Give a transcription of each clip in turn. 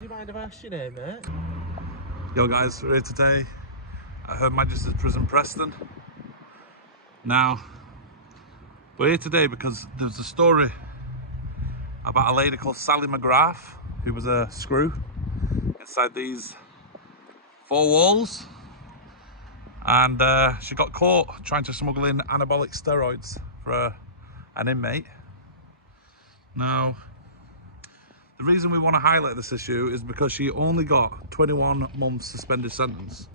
Do you mind if I ask your name, mate? Yo guys, we're here today at Her Majesty's Prison Preston. Now, we're here today because there's a story about a lady called Sally McGrath, who was a screw inside these four walls, and she got caught trying to smuggle in anabolic steroids for an inmate. Now, the reason we want to highlight this issue is because she only got 21 months suspended sentence.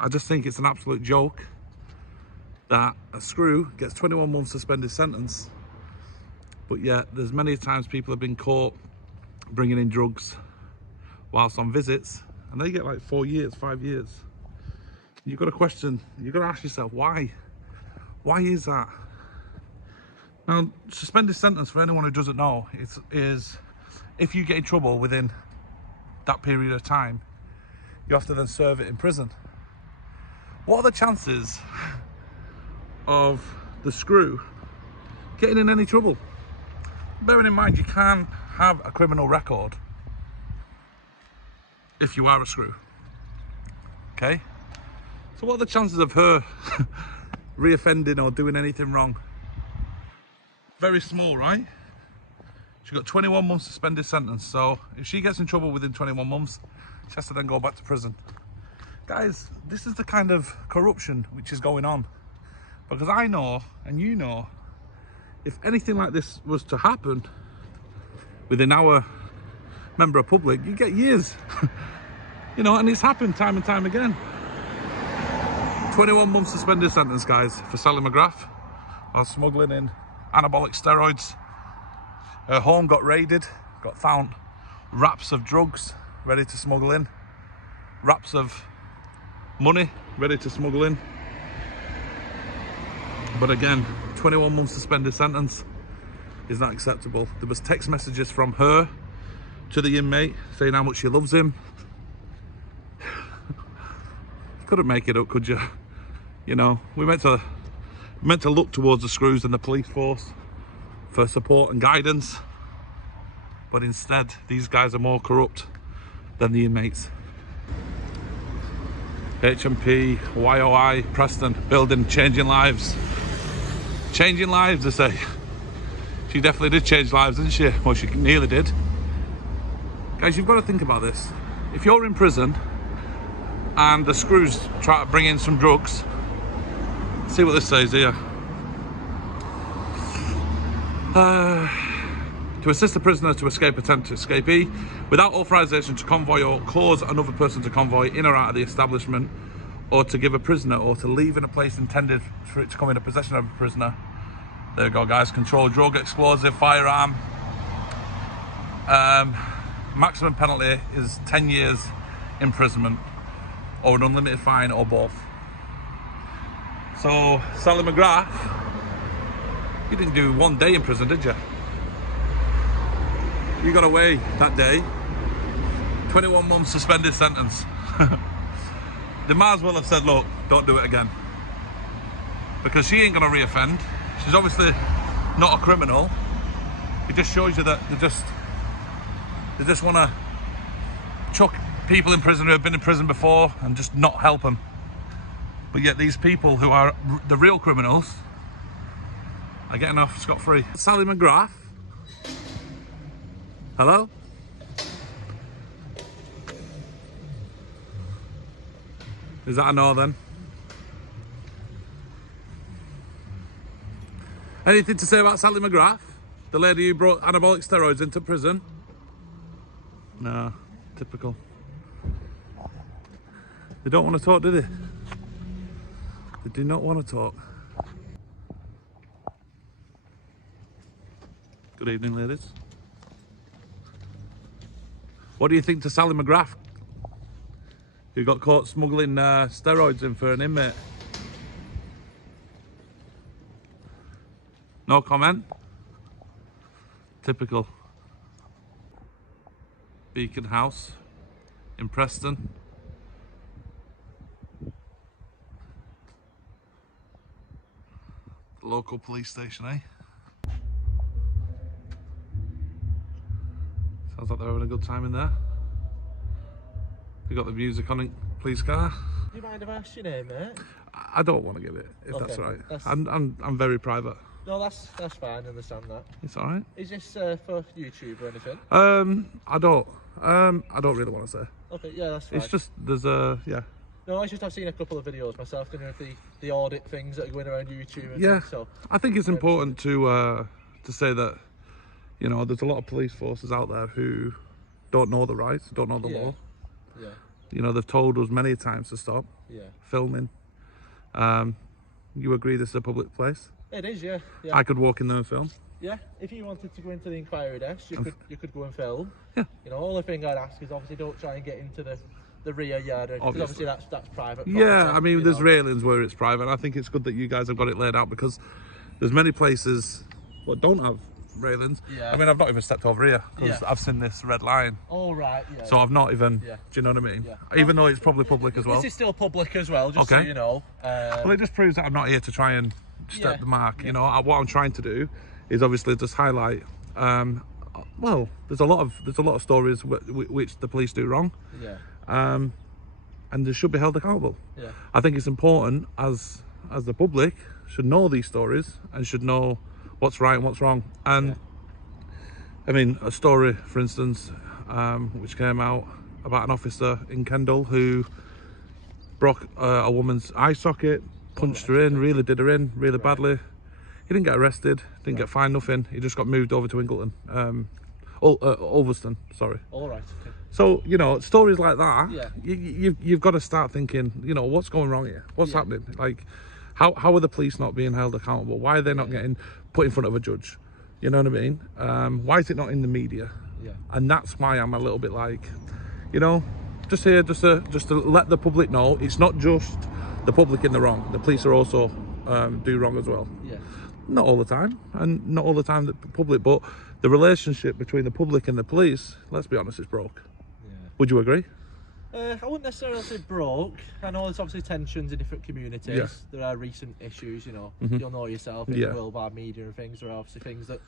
I just think it's an absolute joke that a screw gets 21 months suspended sentence, but yet there's many times people have been caught bringing in drugs whilst on visits, and they get like 4 years, 5 years. You've got to question, you've got to ask yourself, why? Why is that? Now, suspended sentence, for anyone who doesn't know, is if you get in trouble within that period of time, you have to then serve it in prison. What are the chances of the screw getting in any trouble? Bearing in mind, you can't have a criminal record if you are a screw. Okay? So what are the chances of her reoffending or doing anything wrong? Very small, right? She got 21 months suspended sentence, so if she gets in trouble within 21 months, she has to then go back to prison. Guys, this is the kind of corruption which is going on. Because I know, and you know, if anything like this was to happen within our member of public, you get years. You know, and it's happened time and time again. 21 months suspended sentence, guys, for Sally McGrath while smuggling in anabolic steroids. Her home got raided, got found wraps of drugs ready to smuggle in, wraps of money ready to smuggle in. But again, 21 months suspended sentence is not acceptable. There was text messages from her to the inmate saying how much she loves him. You couldn't make it up, could you? You know, we meant to look towards the screws and the police force for support and guidance, but instead these guys are more corrupt than the inmates. HMP, YOI, Preston, building, changing lives. Changing lives, they say. She definitely did change lives, didn't she? Well, she nearly did. Guys, you've got to think about this. If you're in prison and the screws try to bring in some drugs, see what this says here. To assist the prisoner to escape attempt to escapee without authorization to convoy or cause another person to convoy in or out of the establishment, or to give a prisoner or to leave in a place intended for it to come into possession of a prisoner. There you go, guys. Controlled drug, explosive, firearm. Maximum penalty is 10 years imprisonment or an unlimited fine or both. So Sally McGrath, you didn't do 1 day in prison, did you? You got away that day. 21 months suspended sentence. They might as well have said, look, don't do it again. Because she ain't gonna reoffend. She's obviously not a criminal. It just shows you that they just wanna chuck people in prison who have been in prison before and just not help them. But yet these people who are the real criminals are getting off scot-free. Sally McGrath. Hello? Is that a no then? Anything to say about Sally McGrath? The lady who brought anabolic steroids into prison? No, typical. They don't want to talk, do they? They do not want to talk. Good evening, ladies. What do you think to Sally McGrath, who got caught smuggling steroids in for an inmate? No comment? Typical. Beacon House in Preston. The local police station, eh? Sounds like they're having a good time in there. We got the music on it, police car. Do you mind if I ask your name, mate? I don't want to give it, if that's all right. I'm very private. No, that's fine. I understand that. It's all right. Is this for YouTube or anything? I don't really want to say. Okay, yeah, that's fine. It's just there's a No, it's just I've seen a couple of videos myself, you know, the audit things that are going around YouTube. And yeah. things, so I think it's important to say that, you know, there's a lot of police forces out there who don't know the rights, don't know the law. Yeah. You know, they've told us many times to stop filming. You agree this is a public place? It is, yeah. I could walk in there and film. Yeah, if you wanted to go into the inquiry desk, you could go and film. Yeah. You know, only thing I'd ask is obviously don't try and get into the rear yard, because obviously that's private property. Yeah, I mean, there's railings where it's private. I think it's good that you guys have got it laid out, because there's many places that don't have railings. Yeah. I mean, I've not even stepped over here because I've seen this red line. Oh, right, yeah. So I've not even, do you know what I mean? Yeah. Even though it's probably public as well. This is still public as well, just so you know. Well, it just proves that I'm not here to try and step the mark. You know, what I'm trying to do is obviously just highlight. Well, there's a lot of stories which the police do wrong. Yeah. And they should be held accountable. Yeah. I think it's important as the public should know these stories and should know what's right and what's wrong. And I mean, a story, for instance, which came out about an officer in Kendal who broke a woman's eye socket, punched her in, really did her in really badly. He didn't get arrested, didn't get fined, nothing. He just got moved over to Ingleton, Ulverston, sorry. All right. Okay. So, you know, stories like that, you've got to start thinking, you know, what's going wrong here? What's happening? Like, how are the police not being held accountable? Why are they not getting put in front of a judge? You know what I mean? Why is it not in the media? Yeah. And that's why I'm a little bit like, you know, just here, just to let the public know, it's not just the public in the wrong. The police are also do wrong as well. Yeah. Not all the time, and not all the time the public, but the relationship between the public and the police, let's be honest, it's broke. Yeah. Would you agree? I wouldn't necessarily say broke. I know there's obviously tensions in different communities. Yeah. There are recent issues, you know. You'll know yourself in the worldwide media and things. There are obviously things that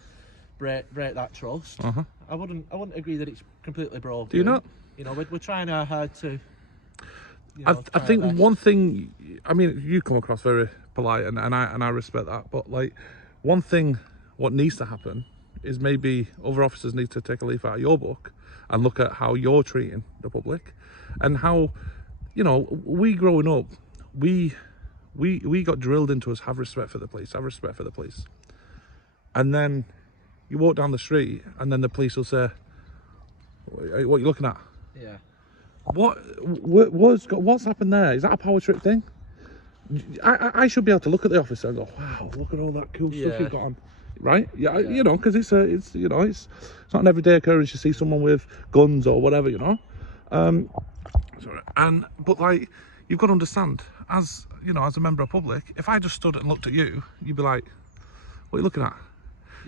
break that trust. I wouldn't agree that it's completely broken. Do you not? You know, we're trying our hard to. You know, I think one thing. I mean, you come across very polite, and I respect that. But like, one thing, what needs to happen is maybe other officers need to take a leaf out of your book and look at how you're treating the public, and how, you know, we growing up, we got drilled into us, have respect for the police, and then you walk down the street and then the police will say, what are you looking at? Yeah. What's happened there? Is that a power trip thing? I should be able to look at the officer and go, wow, look at all that cool stuff you've got on, right? Yeah. You know, because it's you know, it's not an everyday occurrence you see someone with guns or whatever, you know. But like, you've got to understand, as you know, as a member of public, if I just stood and looked at you, you'd be like, what are you looking at?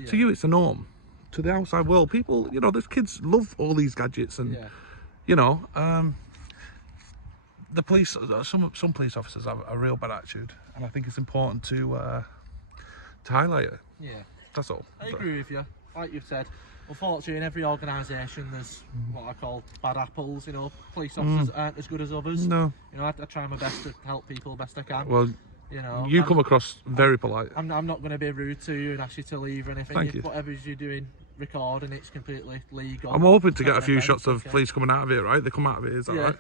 To you, it's a norm. To the outside world, people, you know, there's kids love all these gadgets, and you know, the police, some police officers have a real bad attitude, and I think it's important to highlight it. Yeah, that's all. I agree with you. Like you've said, unfortunately, in every organisation, there's what I call bad apples. You know, police officers aren't as good as others. No. You know, I try my best to help people best I can. Well, you know, you come across very polite. I'm not going to be rude to you and ask you to leave or anything. Thank you. Whatever you're doing, recording, it's completely legal. I'm hoping to get a few shots of police coming out of it, right? They come out of it, is that right?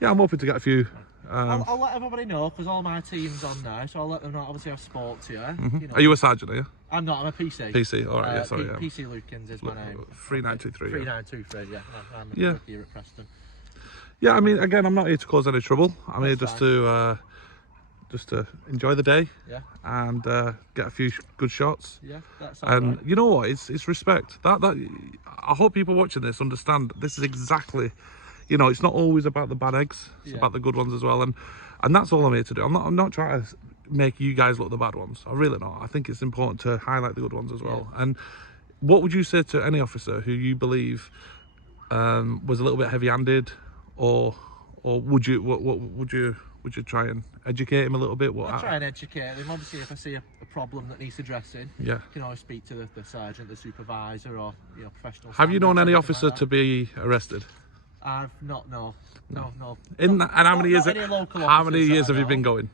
Yeah, I'm hoping to get a few. I'll let everybody know, because all my team's on there, so I'll let them know. Obviously, I've spoke to you. You know. Are you a sergeant, are you? I'm not, I'm a PC. PC, alright, yeah, sorry. PC Lukins is my name. 3923. 3923, yeah. I'm here at Preston. Yeah, I mean, again, I'm not here to cause any trouble. I'm here just to enjoy the day, and get a few good shots. Yeah, that's all right. You know what? It's respect. That I hope people watching this understand. This is exactly, you know, it's not always about the bad eggs. It's about the good ones as well, and that's all I'm here to do. I'm not trying to make you guys look the bad ones. I really not. I think it's important to highlight the good ones as well. And what would you say to any officer who you believe was a little bit heavy-handed, or would you Would you try and educate him a little bit? I'll try and educate him. Obviously, if I see a problem that needs addressing, yeah, you can always speak to the sergeant, the supervisor, or professional. Have you known any officer like to be arrested? I've not. No. And how many years? How many years have you been going?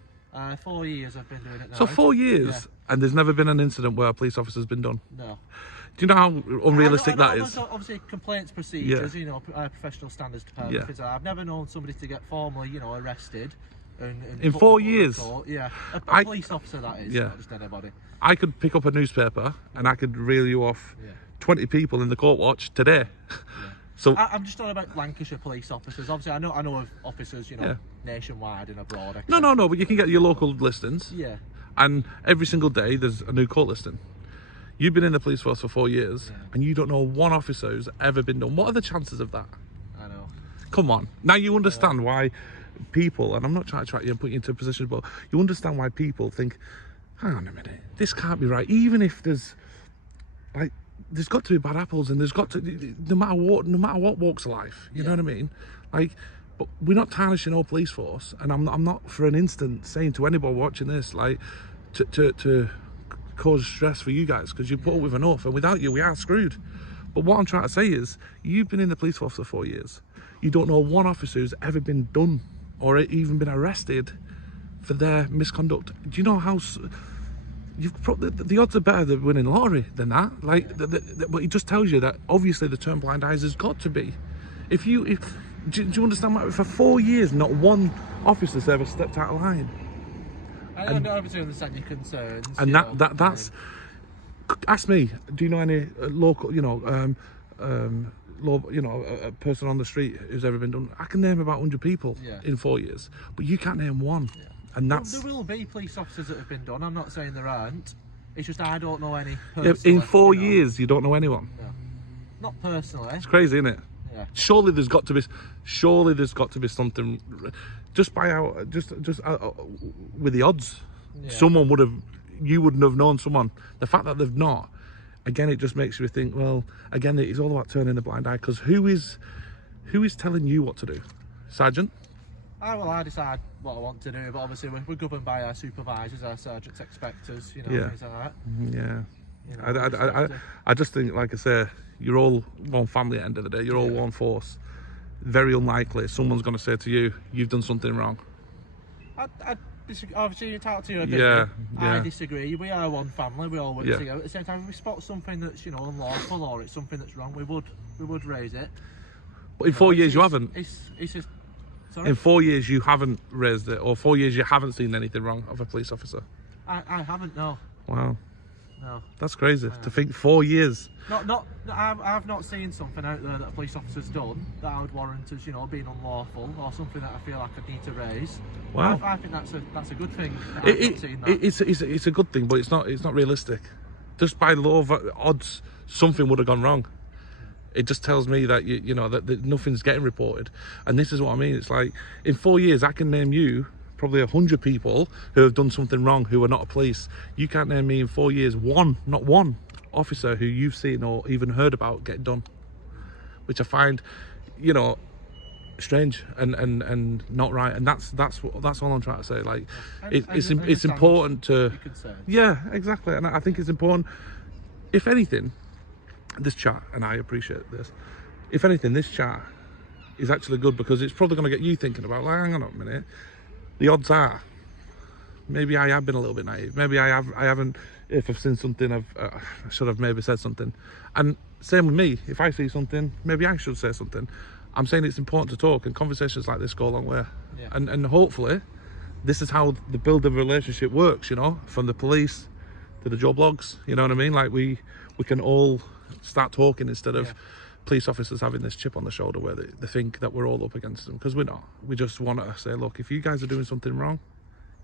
4 years I've been doing it now. So 4 years, and there's never been an incident where a police officer's been done. No. Do you know how unrealistic that is? Obviously, complaints procedures, professional standards to purpose. I've never known somebody to get formally, arrested. And in 4 years? Yeah. A police officer, that is, not just anybody. I could pick up a newspaper and I could reel you off 20 people in the court watch today. Yeah. So I'm just talking about Lancashire police officers. Obviously, I know of officers, nationwide and abroad. No, but you can get your local listings. Yeah. And every single day there's a new court listing. You've been in the police force for 4 years, and you don't know one officer who's ever been done. What are the chances of that? I know. Come on. Now you understand why people, and I'm not trying to track you and put you into a position, but you understand why people think, hang on a minute, this can't be right. Even if there's got to be bad apples, and there's got to, no matter what walks of life, you know what I mean? But we're not tarnishing our police force, and I'm not for an instant saying to anybody watching this, to cause stress for you guys, because you put up with enough, and without you we are screwed. But what I'm trying to say is, you've been in the police force for 4 years. You don't know one officer who's ever been done or even been arrested for their misconduct. Do you know how the odds are better than winning lottery than that? But it just tells you that obviously the term blind eyes has got to be. Do you understand what? For 4 years, not one officer's ever stepped out of line. I obviously understand your concerns. And that's. Ask me. Do you know any local, a person on the street who's ever been done? I can name about 100 people in 4 years, but you can't name one. Yeah. And that's. There will be police officers that have been done. I'm not saying there aren't. It's just I don't know any. In 4 years, you don't know anyone. No. Not personally. It's crazy, isn't it? Yeah. Surely there's got to be something. Just with the odds, you wouldn't have known someone. The fact that they've not, again, it just makes you think. Well, again, it's all about turning a blind eye, because who is telling you what to do, Sergeant? I decide what I want to do, but obviously we're governed by our supervisors, our sergeants, expectors, things like that. Yeah. I just think, like I say, you're all one family at the end of the day. You're all one force. Very unlikely someone's going to say to you, you've done something wrong. I disagree. Obviously, you're entitled to your opinion. Yeah. I disagree. We are one family. We all work together. At the same time, if we spot something that's unlawful or it's something that's wrong, we would raise it. But in 4 years, you haven't. It's just. Sorry? In 4 years, you haven't raised it, or 4 years, you haven't seen anything wrong of a police officer. I haven't. No. Wow. No. That's crazy to think 4 years. I've not seen something out there that a police officer's done that I would warrant as being unlawful, or something that I feel like I need to raise. Wow. I think that's a good thing. It's a good thing, but it's not realistic. Just by law of odds, something would have gone wrong. It just tells me that that nothing's getting reported, and this is what I mean. It's like in 4 years, I can name you probably 100 people who have done something wrong who are not a police. You can't name me in 4 years not one officer who you've seen or even heard about get done, which I find, strange and not right. And that's all I'm trying to say. Like, it's important to. Yeah, exactly. And I think it's important. If anything, this chat, and I appreciate this. If anything, this chat is actually good, because it's probably going to get you thinking about, like, hang on a minute. The odds are, maybe I have been a little bit naive. Maybe I haven't. If I've seen something, I should have maybe said something. And same with me. If I see something, maybe I should say something. I'm saying it's important to talk, and conversations like this go a long way. Yeah. And hopefully, this is how the build of a relationship works. From the police to the job logs. You know what I mean? Like we can all start talking instead of police officers having this chip on the shoulder where they think that we're all up against them, because we're not. We just want to say, look, if you guys are doing something wrong,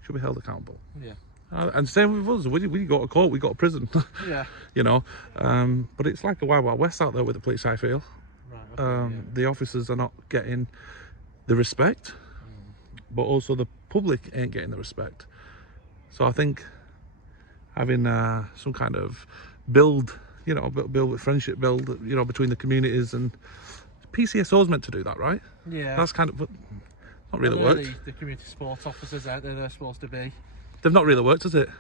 you should be held accountable. Yeah. And same with us. We go to court, we go to prison. Yeah. But it's like a wild, wild west out there with the police, I feel. Right. Okay, The officers are not getting the respect, but also the public ain't getting the respect. So I think having some kind of build with friendship, between the communities, and PCSO's meant to do that, right? Yeah. That's kind of, Not really worked. The community support officers out there, they're supposed to be. They've not really worked, has it?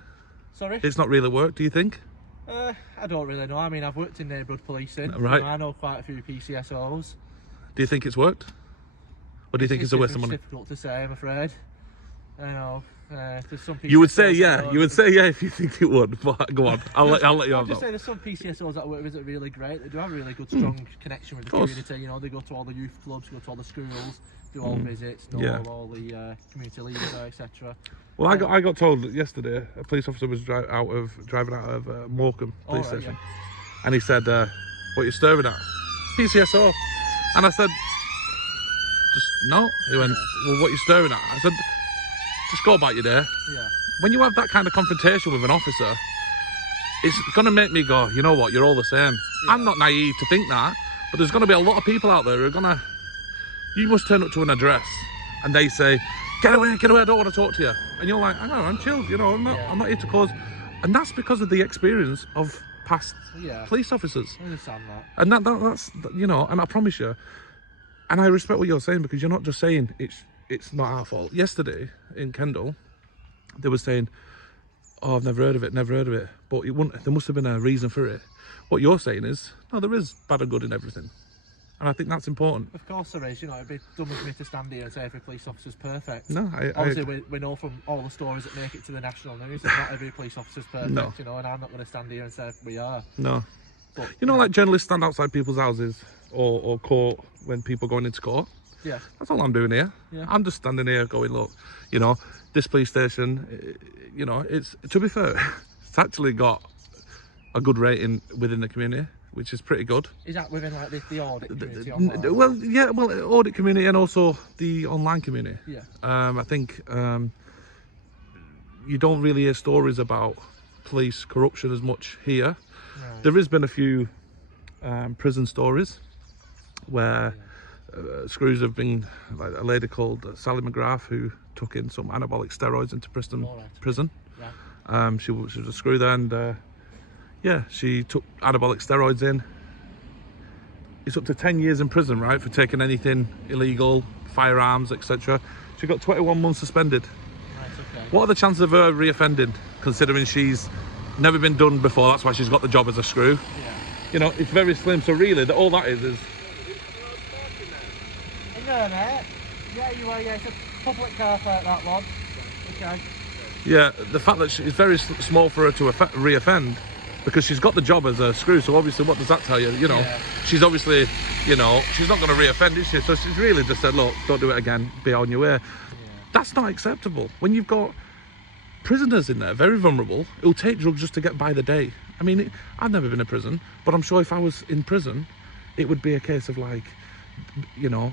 Sorry? It's not really worked, do you think? I don't really know. I mean, I've worked in neighbourhood policing. Right. You know, I know quite a few PCSOs. Do you think it's worked? Or do you think it's a waste of money? It's difficult to say, I'm afraid. I know. There's some PCSOs You would say yeah. You would say yeah if you think it would. But go on, I'll let you have that. I'll just say there's some PCSOs that work with it really great. They do have a really good, strong connection with the community. You know, they go to all the youth clubs, go to all the schools, do all visits, know all the community leaders, etc. Well, I got told that yesterday a police officer was driving out of Morecambe police station, and he said, "What are you staring at?" PCSO, and I said, "Just no." He went, "Well, what are you staring at?" I said, "Just go about your day." Yeah. When you have that kind of confrontation with an officer, it's going to make me go, you know what, you're all the same. Yeah. I'm not naive to think that, but there's going to be a lot of people out there who are going to, you must turn up to an address and they say, get away, I don't want to talk to you. And you're like, I know, I'm chilled, you know, I'm not here to cause. And that's because of the experience of past police officers. I understand that. And that's, you know, and I promise you, and I respect what you're saying, because you're not just saying it's not our fault. Yesterday in Kendal, they were saying, oh, I've never heard of it. But there must have been a reason for it. What you're saying is, no, there is bad and good in everything. And I think that's important. Of course there is. You know, it'd be dumb of me to stand here and say every police officer's perfect. No, obviously we know from all the stories that make it to the national news that not every police officer's perfect, no. You know, and I'm not going to stand here and say we are. No. But, you know, like journalists stand outside people's houses or court when people are going into court? Yeah. That's all I'm doing here. Yeah. I'm just standing here going, look, you know, this police station, you know, it's, to be fair, it's actually got a good rating within the community, which is pretty good. Is that within like the audit community online? Well, yeah, audit community and also the online community. Yeah. I think you don't really hear stories about police corruption as much here. Right. There has been a few prison stories where screws have been, like a lady called Sally McGrath who took in some anabolic steroids into Preston prison. Yeah. She was a screw there, and yeah, she took anabolic steroids in. It's up to 10 years in prison, right, for taking anything illegal, firearms, etc. She got 21 months suspended. Right, okay. What are the chances of her reoffending, considering she's never been done before? That's why she's got the job as a screw. Yeah. You know, it's very slim. So really, all that is. No, mate. Yeah, you are. Yeah, it's a public car park, that one. Okay. Yeah, the fact that it's very small for her to reoffend, because she's got the job as a screw. So obviously, what does that tell you? You know, she's obviously, you know, she's not going to reoffend, is she? So she's really just said, look, don't do it again. Be on your way. Yeah. That's not acceptable. When you've got prisoners in there, very vulnerable, who'll take drugs just to get by the day. I mean, I've never been in prison, but I'm sure if I was in prison, it would be a case of like, you know,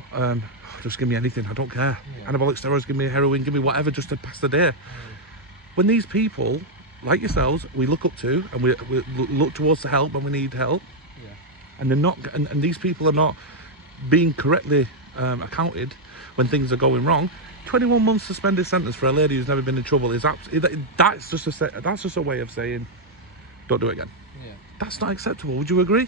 just give me anything, I don't care. Yeah. Anabolic steroids, give me heroin, give me whatever, just to pass the day. When these people, like yourselves, we look up to and we look towards the help when we need help, and they're not, and these people are not being correctly accounted when things are going wrong. 21 months suspended sentence for a lady who's never been in trouble is that's just a way of saying, don't do it again. Yeah. That's not acceptable. Would you agree?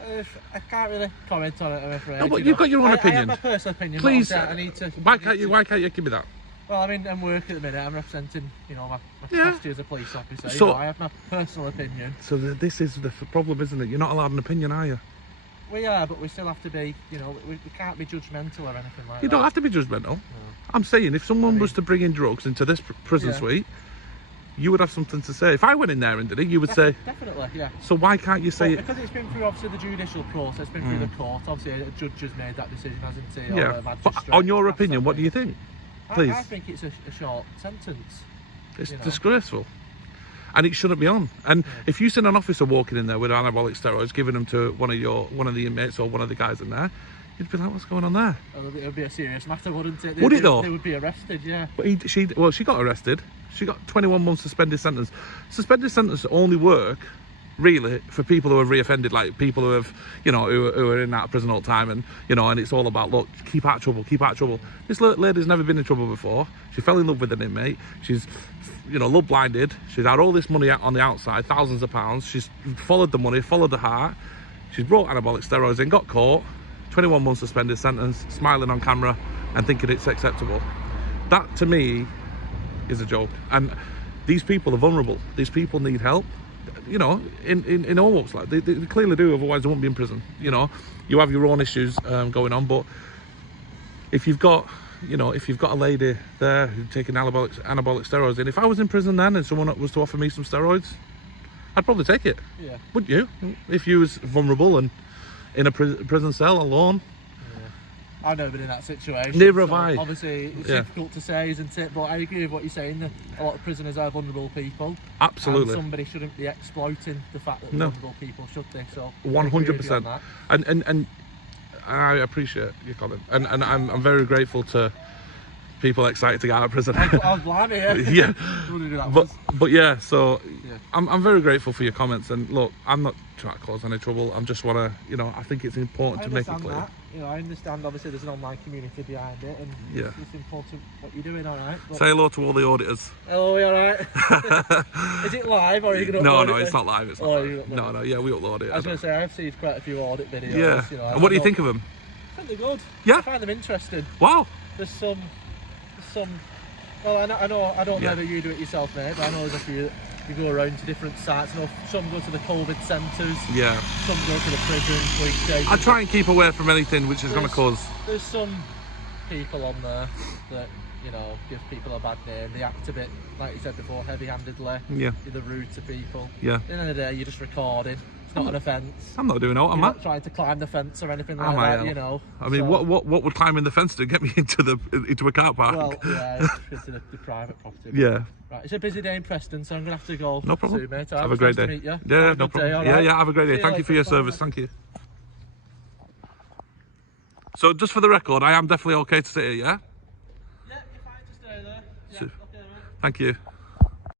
I can't really comment on it, I'm afraid. No, but you've got your own opinion. I have my personal opinion. Please, I need to. Why can't you give me that? Well, I'm in work at the minute. I'm representing, you know, my capacity as a police officer. So, you know, I have my personal opinion. So this is the problem, isn't it? You're not allowed an opinion, are you? We are, but we still have to be, you know, we can't be judgmental or anything like that. You don't have to be judgmental. No. I'm saying if someone was to bring in drugs into this prison suite, you would have something to say. If I went in there and did it, you would say... Definitely, yeah. So why can't you say it? Because it's been through, obviously, the judicial process, it's been through the court. Obviously, a judge has made that decision, hasn't he? Yeah, but on your opinion, what do you think? Please. I think it's a short sentence. It's disgraceful. And it shouldn't be on. And if you seen an officer walking in there with anabolic steroids, giving them to one of the inmates or one of the guys in there, you'd be like, what's going on there? Well, it would be a serious matter, wouldn't it? Would it though? They would be arrested, yeah. But she got arrested. She got 21 months suspended sentence. Suspended sentence only work, really, for people who have reoffended, like people who have, you know, who are in that prison all the time, and, you know, and it's all about, look, keep out of trouble, keep out of trouble. This lady's never been in trouble before. She fell in love with an inmate. She's, you know, love blinded. She's had all this money on the outside, thousands of pounds. She's followed the money, followed the heart. She's brought anabolic steroids in, got caught, 21 months suspended sentence, smiling on camera, and thinking it's acceptable. That to me is a joke. And these people are vulnerable. These people need help. You know, in all walks of life, they clearly do. Otherwise, they won't be in prison. You know, you have your own issues going on, but if you've got, you know, if you've got a lady there who's taking anabolic steroids, and if I was in prison then and someone was to offer me some steroids, I'd probably take it. Yeah. Wouldn't you? If you was vulnerable and in a prison cell alone. I've never been in that situation. Neither have I. Obviously, it's difficult to say, isn't it? But I agree with what you're saying. That a lot of prisoners are vulnerable people. Absolutely. And somebody shouldn't be exploiting the fact that they're vulnerable people, should they? So 100%. And I appreciate your comment. And I'm very grateful to people excited to get out of prison. I was blimey, yeah. Yeah. But yeah, so I'm very grateful for your comments. And look, I'm not trying to cause any trouble. I just want to, you know, I think it's important to make it clear. That. You know, I understand obviously there's an online community behind it, and it's important what you're doing, alright? Say hello to all the auditors. Hello, are you alright? Is it live or are you going to upload it? No, it's not live. It's not live. No, we upload it. I was going to say, I've seen quite a few audit videos. Yeah. You know, and what do you think of them? I think they're good. Yeah. I find them interesting. Wow. There's some. Well, I know. I don't know whether you do it yourself, mate, but I know there's a few. You go around to different sites. You know, some go to the COVID centres. Yeah. Some go to the prisons, police stations. I try and keep away from anything which is going to cause. There's some people on there that, you know, give people a bad name. They act a bit, like you said before, heavy-handedly. Yeah. They're rude to people. Yeah. At the end of the day, you're just recording. It's not an offence. I'm not doing it, am I? You're not trying to climb the fence or anything like that, you know. I mean, what would climbing the fence to get me into a car park? Well, yeah, into the private property. Yeah. Right, it's a busy day in Preston, so I'm going to have to go. No problem. Soon, mate. Have a great day. To meet you. Yeah, no problem. Day, yeah, have a great day. Thank you for your service. Thank you. So, just for the record, I am definitely okay to sit here, yeah? Yeah, you're fine to stay there. Yeah, okay, mate. Thank you.